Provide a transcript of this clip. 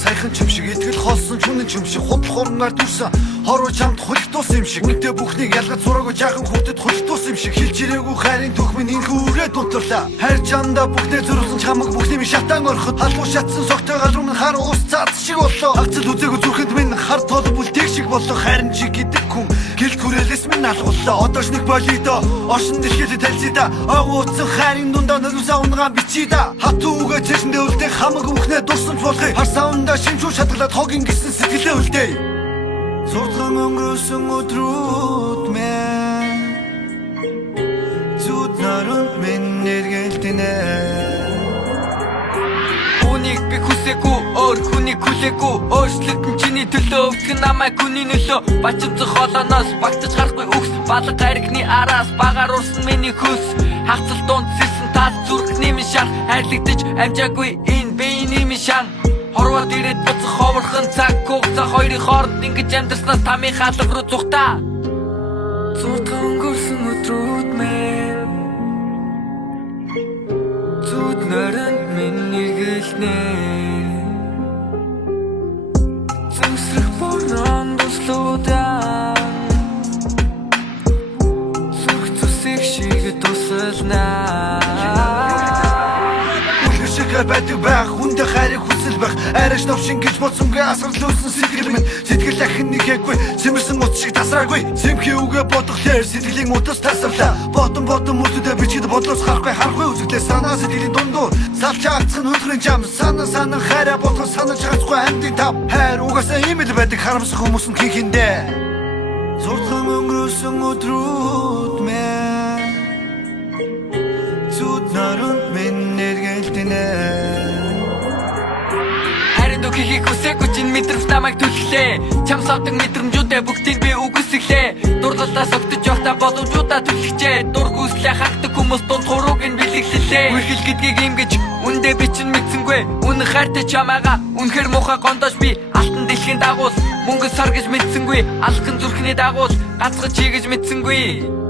Сайхан ч юм шиг итгэл холсон чүнэн ч юм шиг худлах урмаар дүрсэн хоруу чамд хулих дуус юм шиг үнтэй бүхнийг ялгаж зураагүй жаахан хүүтэд хулих дуус юм шиг хэлж ирээгүй хайрын түүхмэн инхүү үрээд унтрлаа хайр чамда бүгдээ зөрүүлсэн чамаг бүхний шатаан ороход халуун шатсан согтой гал руу минь хар уус цаад шиг боллоо агцал үзээгүй зүрхэнд минь хар толб үлдээх шиг боллоо хайрын чи гэдэг хүн гэл хүрээлээс минь алгууллаа одоош нэг болидо оршин дэлхийд талцida агуутсан хайрын дундаа нүсаа унгаан бичида хатуугаа чэшэндээ үлдэх хамаг бүхнээ дурсамж болохыг харсаандаа шимшүү шатгалаад хогийн гисэн сэтгэлээ үлдээ Зурдхан өнгөрсөн өдрүүд мэн зүуд наранд минь нэргэлтэнэ Үнийг би хүсээгүй өөр хүнийг хүлээгүй өөрчлөлтөн чиний төлөө өвдгөн намайг хүний нөлөө бачимцах холооноос багтаж харахгүй үхс балга гаригны араас багаар урсан миний хүс хагцал дунд сэлсэн тал зүрхний минь шар хайрлагдаж амжаагүй энэ биений минь шан Хорвоод ирээд буцах ховорхон цаг хугацаа хоёрын хооронд ингэж амьдарснаас тамийн хаалга руу зүхтаа Зурдхан өнгөрсөн өдрүүд мэн зүуд наранд минь нэргэлнэ Зүсрэх борон дуслуудаа Зүрх зүсэх шиг тусалнаа Байдаг байх хүндэ хайрыг хүсэл байх арайш новшин гэж бодсонгүй асарлуулсан сэтгэл минь сэтгэл ахин нэг яггүй сэмэрсэн мут шиг тасраагүй сэмхи үгээ бодглоор сэтгэлийн мутас тасарлаа ботон мөрдөдөө бичид бодлоос харахгүй үзэгдээ санаа сэтгэлийн дундуур салч агцхан хөлрийн жам санаа хайраа бодгоо санаж хацгүй амьдын тав хайр угаасаа ийм л байдаг харамсах хүмүүс нь хинхэндээ Зурдхан өнгөрсөн өдрүүд мэн зүуд наранд минь нэргэлтэнэ Харин дөхийг хүсээгүй чинь мэдрэмж намайг түлхлээ Чам савдаг мэдрэмжүүдээ бүгдийг би үгүйсэглээ Дурлалаас огтж явахдаа боломжуудаа түлхчээ Дур хүслээ хагдаг хүмүүс дунд хурууг нь бэлэглэлээ Үхэл гэдгийг юм гэж үндэ би чинь мэдсэнгүй Үнэн хайртай чамаага үнэхэр муухай гондоош би алтан дэлхийн дагуул Мөнгө сар гэж мэдсэнгүй алхын зүрхний дагуул гацгаж хий гэж мэдсэнгүй